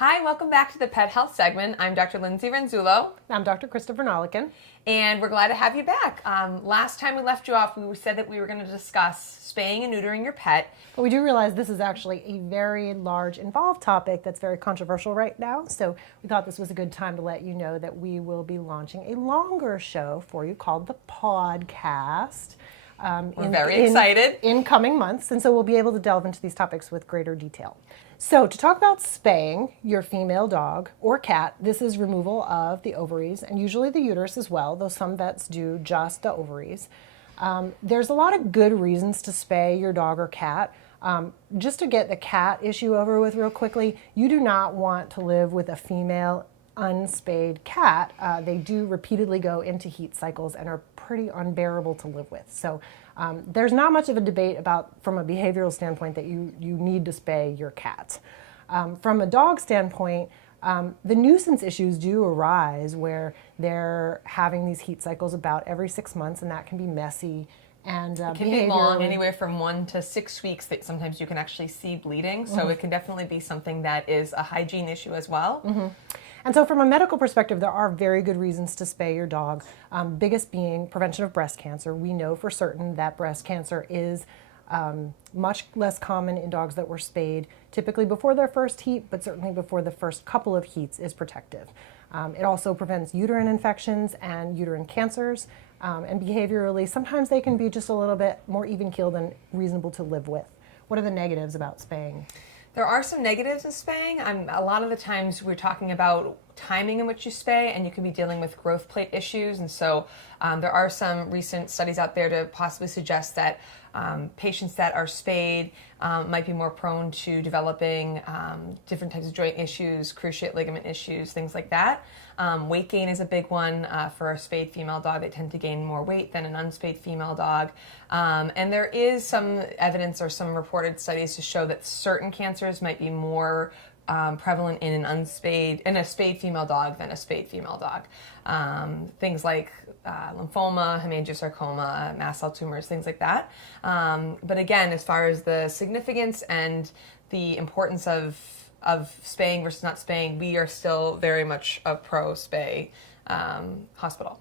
Hi, welcome back to the Pet Health segment. I'm Dr. Lindsay Renzullo. I'm Dr. Christopher Nolikin. And we're glad to have you back. Last time we left you off, we said that we were going to discuss spaying and neutering your pet. But we do realize this is actually a very large, involved topic that's very controversial right now. So we thought this was a good time to let you know that we will be launching a longer show for you called the Podcast. We're very excited. In coming months. And so we'll be able to delve into these topics with greater detail. So to talk about spaying your female dog or cat, this is removal of the ovaries and usually the uterus as well, though some vets do just the ovaries. There's a lot of good reasons to spay your dog or cat. Just to get the cat issue over with real quickly, you do not want to live with a female unspayed cat. They do repeatedly go into heat cycles and are pretty unbearable to live with. So there's not much of a debate about, from a behavioral standpoint, that you need to spay your cat. From a dog standpoint, the nuisance issues do arise where they're having these heat cycles about every 6 months, and that can be messy. And it can be long, anywhere from 1 to 6 weeks that sometimes you can actually see bleeding. So it can definitely be something that is a hygiene issue as well. Mm-hmm. And so from a medical perspective, there are very good reasons to spay your dog, biggest being prevention of breast cancer. We know for certain that breast cancer is much less common in dogs that were spayed, typically before their first heat, but certainly before the first couple of heats is protective. It also prevents uterine infections and uterine cancers, and behaviorally, sometimes they can be just a little bit more even-keeled and reasonable to live with. What are the negatives about spaying? There are some negatives of spaying. A lot of the times we're talking about timing in which you spay, and you can be dealing with growth plate issues. And so there are some recent studies out there to possibly suggest that patients that are spayed might be more prone to developing different types of joint issues, cruciate ligament issues, things like that. Weight gain is a big one for a spayed female dog. They tend to gain more weight than an unspayed female dog. And there is some evidence or some reported studies to show that certain cancers might be more prevalent in a spayed female dog than a spayed female dog. Things like lymphoma, hemangiosarcoma, mast cell tumors, things like that. But again, as far as the significance and the importance of spaying versus not spaying, we are still very much a pro-spay hospital.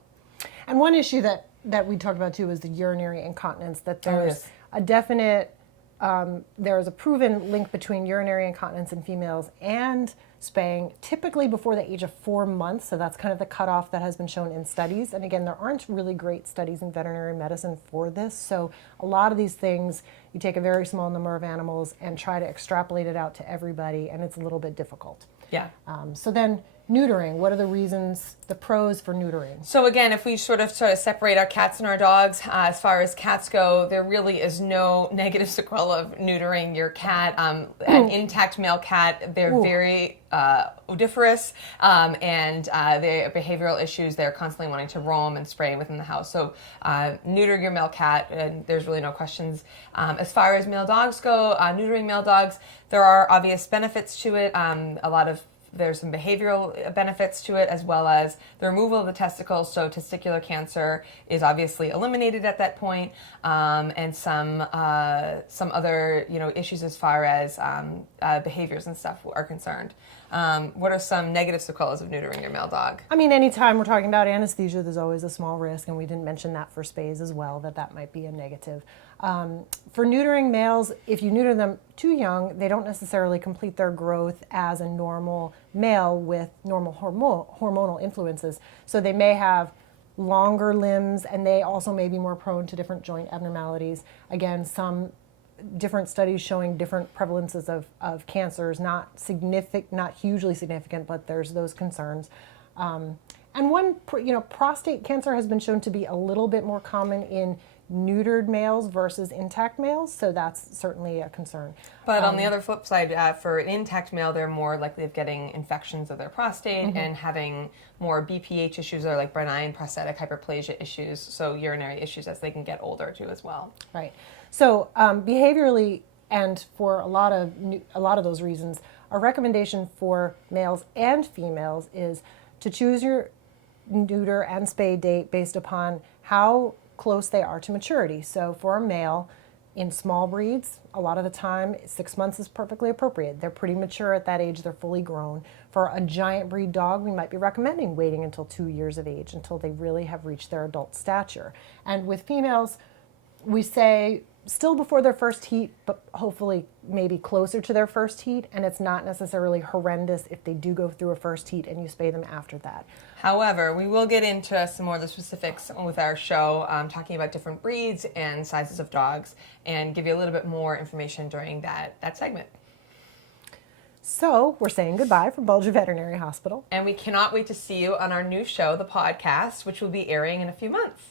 And one issue that we talked about too is the urinary incontinence, that there's a definite, there is a proven link between urinary incontinence in females and spaying, typically before the age of 4 months. So that's kind of the cutoff that has been shown in studies. And again, there aren't really great studies in veterinary medicine for this. So a lot of these things, you take a very small number of animals and try to extrapolate it out to everybody, and it's a little bit difficult. Yeah. So then neutering, what are the reasons, the pros for neutering? So again, if we sort of separate our cats and our dogs, as far as cats go, there really is no negative sequela of neutering your cat. An intact male cat, they're very odoriferous, and they have behavioral issues. They're constantly wanting to roam and spray within the house. So neuter your male cat, and there's really no questions. As far as male dogs go, neutering male dogs, there are obvious benefits to it. There's some behavioral benefits to it, as well as the removal of the testicles. So testicular cancer is obviously eliminated at that point, and some other issues as far as behaviors and stuff are concerned. What are some negative sequelas of neutering your male dog? I mean, anytime we're talking about anesthesia, there's always a small risk, and we didn't mention that for spays as well, that might be a negative. For neutering males, if you neuter them too young, they don't necessarily complete their growth as a normal male with normal hormonal influences. So they may have longer limbs, and they also may be more prone to different joint abnormalities. Again, some different studies showing different prevalences of cancers, not hugely significant, but there's those concerns. And prostate cancer has been shown to be a little bit more common in neutered males versus intact males, so that's certainly a concern. But on the other flip side, for an intact male, they're more likely of getting infections of their prostate and having more BPH issues, or like benign prostatic hyperplasia issues, so urinary issues as they can get older too as well. Right. So behaviorally, and for a lot of those reasons, a recommendation for males and females is to choose your neuter and spay date based upon how close they are to maturity. So for a male, In small breeds, a lot of the time, 6 months is perfectly appropriate. They're pretty mature at that age, they're fully grown. For a giant breed dog, we might be recommending waiting until 2 years of age, until they really have reached their adult stature. And with females, we say still before their first heat, but hopefully maybe closer to their first heat, and it's not necessarily horrendous if they do go through a first heat and you spay them after that. However, we will get into some more of the specifics with our show, talking about different breeds and sizes of dogs, and give you a little bit more information during that segment. So we're saying goodbye from Bulger Veterinary Hospital. And we cannot wait to see you on our new show, The Podcast, which will be airing in a few months.